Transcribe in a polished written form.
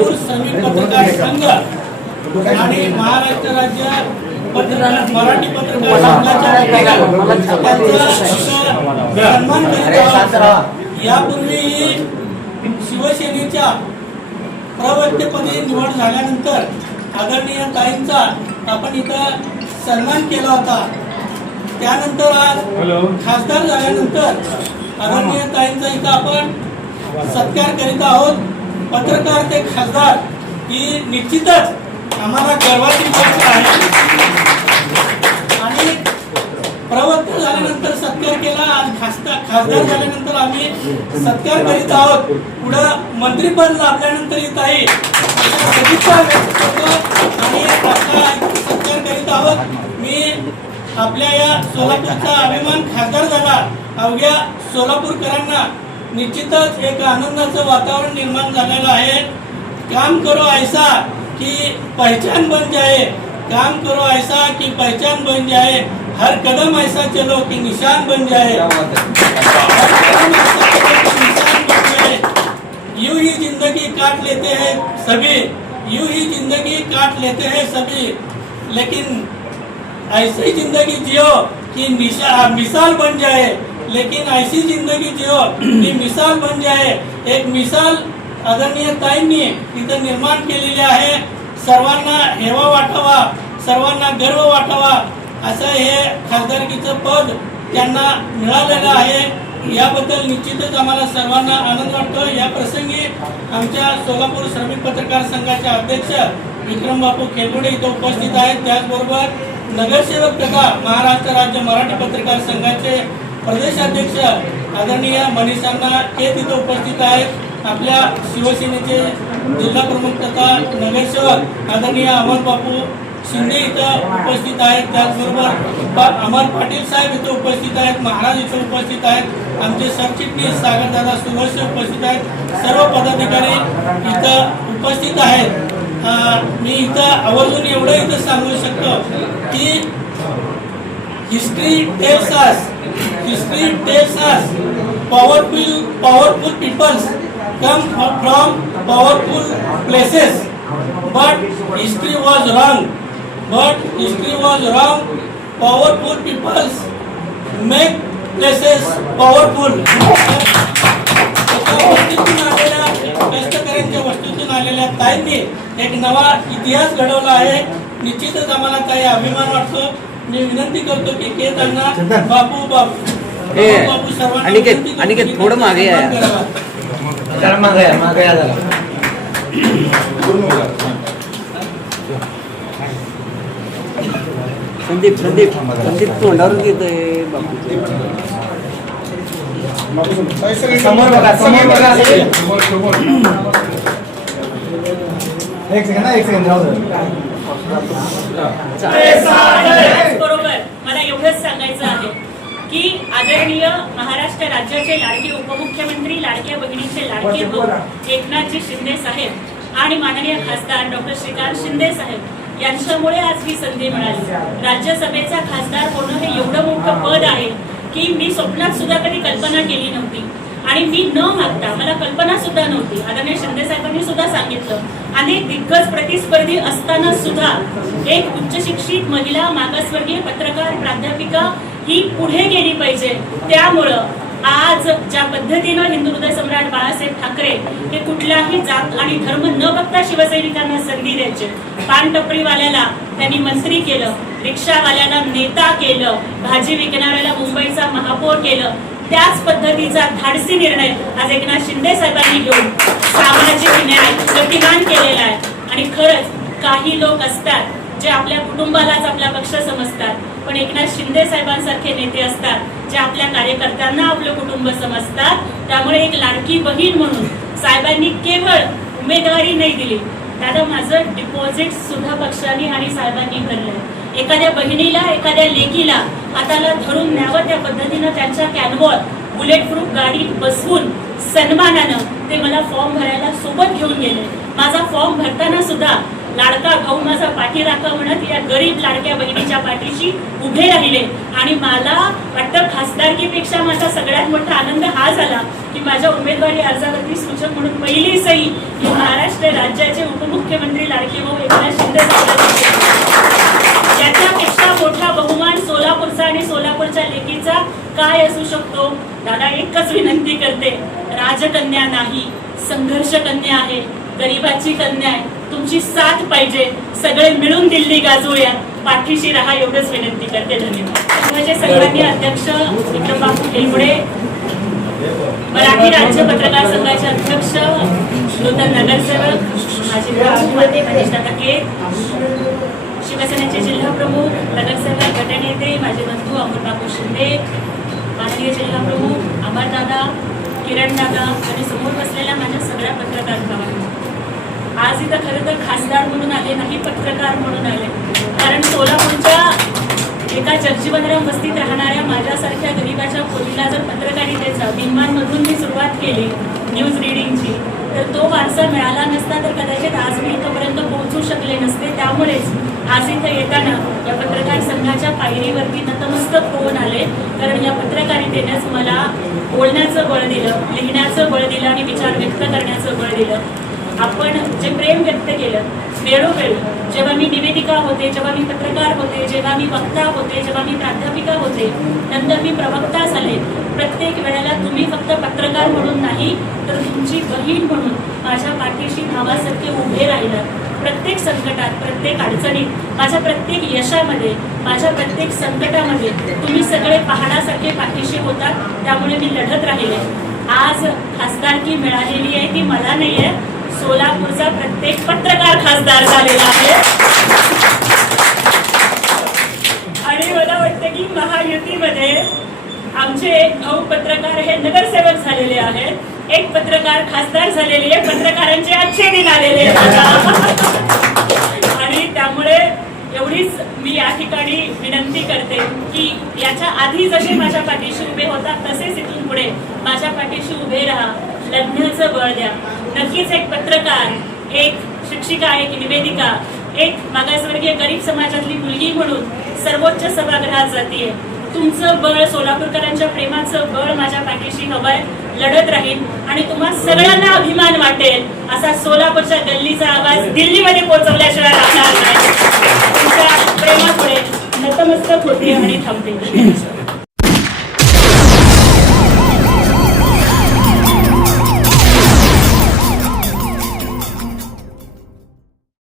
सोलापूर श्रमिक पत्रकार संघ आणि महाराष्ट्र राज्य मराठी पत्रकार संघाच्या सन्मान करीत आहोत। यापूर्वी शिवसेनेच्या प्रवक्तेपदी निवड झाल्यानंतर आदरणीय ताईंचा आपण इथं सन्मान केला होता। त्यानंतर आज खासदार झाल्यानंतर आदरणीय ताईंचा इथं आपण सत्कार करीत आहोत। पत्रकार ते खासदार ही निश्चितच आम्हाला गर्वाची गोष्ट आहे आणि प्रवक्ते झाल्यानंतर सत्कार केला, आज खासदार झाल्यानंतर आम्ही सत्कार करीत आहोत। पुढं मंत्रीपद लाभल्यानंतर ही ताई सदिच्छा व्यक्त करतो आणि आपला सत्कार करीत आहोत। मी आपल्या या सोलापूरचा अभिमान खासदार झाला, अवघ्या सोलापूरकरांना निश्चितच एक आनंदाचं वातावरण निर्माण झालेलं आहे। काम करो ऐसा कि पहचान बन जाए, काम करो ऐसा कि पहचान बन जाए, हर कदम ऐसा चलो कि निशान बन जाए, यूं ही जिंदगी काट लेते हैं सभी, यूं ही जिंदगी काट लेते हैं सभी, लेकिन ऐसी जिंदगी जियो कि मिसाल बन जाए, लेकिन ऐसी जिंदगी जियो कि मिसाल बन जाए। एक मिसाल आदरणीय ताईंनी इथं निर्माण केलेली आहे। सर्वांना हेवा वाटावा, सर्वांना गर्व वाटावा असं हे खासदारकीचं पद त्यांना मिळालेलं आहे। याबद्दल निश्चितच आम्हाला सर्वांना आनंद वाटतो। या प्रसंगी आमच्या सोलापूर श्रमिक पत्रकार संघाचे अध्यक्ष विक्रम बापू खेलगुडे इथं उपस्थित आहेत। त्याचबरोबर नगरसेवक तथा महाराष्ट्र राज्य मराठी पत्रकार संघाचे प्रदेशाध्यक्ष आदरणीय मनीषांना हे तिथं उपस्थित आहेत। आपल्या शिवसेनेचे जिल्हा प्रमुख तथा नगरसेवक आदरणीय अमर बापू शिंदे इथं उपस्थित आहेत। त्याचबरोबर अमर पाटील साहेब इथं उपस्थित आहेत, महाराज इथं उपस्थित आहेत, आमचे सरचिटणीस सागरदादा सुरवसे उपस्थित आहेत, सर्व पदाधिकारी इथं उपस्थित आहेत। मी इथं आवर्जून एवढं इथं सांगू शकतो की history tells us powerful peoples come from powerful places, but history was wrong. Powerful peoples make places powerful. कष्टकऱ्यांच्या वस्तूतून आलेल्या ताईंनी एक नवा इतिहास घडवला आहे। निश्चितच आम्हाला काही अभिमान वाटतो। मी विनंती करतो की के त्यांना बापू सर्वांना आणि थोडं मागे आहे, जरा मागे या जरा। संदीप तोंडावर घेतोय बापू। समोर बघा एक सेकंड राहू दे। बरोबर मला एवढंच सांगायचं आहे की आदरणीय महाराष्ट्र राज्याचे लाडके उपमुख्यमंत्री, लाडक्या बहिणीचे लाडके भाऊ एकनाथजी शिंदे साहेब आणि माननीय खासदार डॉक्टर श्रीकांत शिंदे साहेब यांच्यामुळे आज ही संधी मिळाली। राज्यसभेचा खासदार होणं हे एवढं मोठं पद आहे की मी स्वप्नात सुद्धा कधी कल्पना केली नव्हती आणि मी न मागता, मला कल्पना सुद्धा नव्हती। आदरणीय शिंदे साहेबांनी सुद्धा सांगितलं, अनेक दिग्गज प्रतिस्पर्धी असताना सुद्धा एक उच्च शिक्षित महिला मागासवर्गीय पत्रकार प्राध्यापिका ही पुढे गेली पाहिजे। त्यामुळं आज ज्या पद्धतीनं हिंदू हृदय सम्राट बाळासाहेब ठाकरे हे कुठलाही जात आणि धर्म न बघता शिवसैनिकांना संधी द्यायचे, पान टपरीवाल्याला त्यांनी मंत्री केलं, रिक्षावाल्याला नेता केलं, भाजी विकणाऱ्याला मुंबईचा महापौर केलं, त्याच पद्धतीचा धाडसी निर्णय आज एकनाथ शिंदे साहेबांनी घेऊन सामाजिक न्याय गतिमान केलेला आहे। आणि खरंच काही लोक असतात जे आपल्या कुटुंबालाच आपला पक्ष समजतात, पण एकनाथ शिंदे साहेबांसारखे नेते असतात जे आपल्या कार्यकर्त्यांना आपलं कुटुंब समजतात। त्यामुळे एक लाडकी बहीण म्हणून साहेबांनी केवळ उमेदवारी नाही दिली, दादा माझं डिपॉझिट सुद्धा पक्षाने आणि साहेबांनी भरलंय। एखाद्या बहिणीला, एखाद्या लेकीला हाताला धरून न्यावं त्या पद्धतीनं त्यांच्या कॅनवर बुलेट प्रूफ गाडीत बसवून सन्मानानं ते मला फॉर्म भरायला सोबत घेऊन गेले। माझा फॉर्म भरताना सुद्धा लाडका भाऊ माझा पाठीराखा म्हणत या गरीब लाडक्या बहिणीच्या पाठीशी उभे राहिले. आणि मला वाटतं खासदारकीपेक्षा माझा सगळ्यात मोठा आनंद हा झाला की माझ्या उमेदवारी अर्जावरती सूचक म्हणून पहिली सही ही महाराष्ट्र राज्याचे उपमुख्यमंत्री लाडके भाऊ एकनाथ शिंदे याच्यापेक्षा मोठा बहुमान सोलापूरचा आणि सोलापूरच्या लेकीचा काय असू शकतो. दादा एकच विनंती करते, राजकन्या नाही, संघर्ष कन्या आहे, गरीबाची कन्या आहे, तुमची साथ पाहिजे, सगळे मिळून दिल्ली गाजूया, पाठीशी राहा एवढंच विनंती करते. धन्यवाद. माझे सर्वांनी अध्यक्ष विक्रमबाबू हेगडे, मराठी राज्य पत्रकार संघाचे अध्यक्ष नूतन नगरसेवक माझे दादा के, शिवसेनेचे जिल्हा प्रमुख नगरसेवक गटनेते माझे बंधू अमरबाबू शिंदे, माननीय जिल्हा प्रमुख अमरदादा, किरणदादा आणि समोर बसलेल्या माझ्या सगळ्या पत्रकार भावांना, आज इथं खरं तर खासदार म्हणून आले नाही, पत्रकार म्हणून आले. कारण सोलापूरच्या एका जगजीवनराम वस्तीत राहणाऱ्या माझ्यासारख्या गरीबाच्या पोरीला जर पत्रकारितेचा भिन्मांमधून मी सुरुवात केली न्यूज रिडिंगची, तर तो वारसा मिळाला नसता तर कदाचित आज मी इथपर्यंत पोहोचू शकले नसते. त्यामुळेच आज इथं येताना या पत्रकार संघाच्या पायरीवरती नतमस्तक होऊन आले. कारण या पत्रकारितेनेच मला बोलण्याचं बळ दिलं, लिहिण्याचं बळ दिलं आणि विचार व्यक्त करण्याचं बळ दिलं. आपण जे प्रेम व्यक्त केलं वेळोवेळी, जेव्हा मी निवेदिका होते, जेव्हा मी पत्रकार होते, जेव्हा मी वक्ता होते, जेव्हा मी प्राध्यापिका होते, नंतर मी प्रवक्ता झाले, प्रत्येक वेळेला तुम्ही फक्त पत्रकार म्हणून नाही तर तुमची बहीण म्हणून माझ्या पाठीशी भावासारखे उभे राहिलात. प्रत्येक संकटात, प्रत्येक अडचणीत, माझ्या प्रत्येक यशामध्ये, माझ्या प्रत्येक संकटामध्ये तुम्ही सगळे पहाडासारखे पाठीशी होतात. त्यामुळे मी लढत राहिले. आज खासदारकी मिळालेली आहे ती मला नाही आहे, सोलापूरचा प्रत्येक पत्रकार खासदार झालेला आहे. आणि मला वाटतं की महायुतीमध्ये आमचे एक भाऊ पत्रकार हे नगरसेवक झालेले आहेत, एक पत्रकार खासदार झालेले आहे, पत्रकारांचे अच्छे दिन आलेले आहेत. आणि त्यामुळे एवढीच मी या ठिकाणी विनंती करते की याच्या आधी जसे माझ्या पाठीशी उभे होतात तसेच इथून पुढे माझ्या पाठीशी उभे राहा, लढण्याचं बळ द्या. नक्कीच एक पत्रकार, एक शिक्षिका, एक निवेदिका, एक मागासवर्गीय गरीब समाजातली मुलगी म्हणून सर्वोच्च सभागृहात जातीये. तुमचं बळ, सोलापूरकरांच्या प्रेमाचं बळ माझ्या पाठीशी हवंय, लढत राहील आणि तुम्हा सगळ्यांना अभिमान वाटेल असा सोलापूरच्या गल्लीचा आवाज दिल्लीमध्ये पोहोचवल्याशिवाय राहणार नाही. तुमच्या प्रेमापुढे नतमस्तक होते आणि थांबते.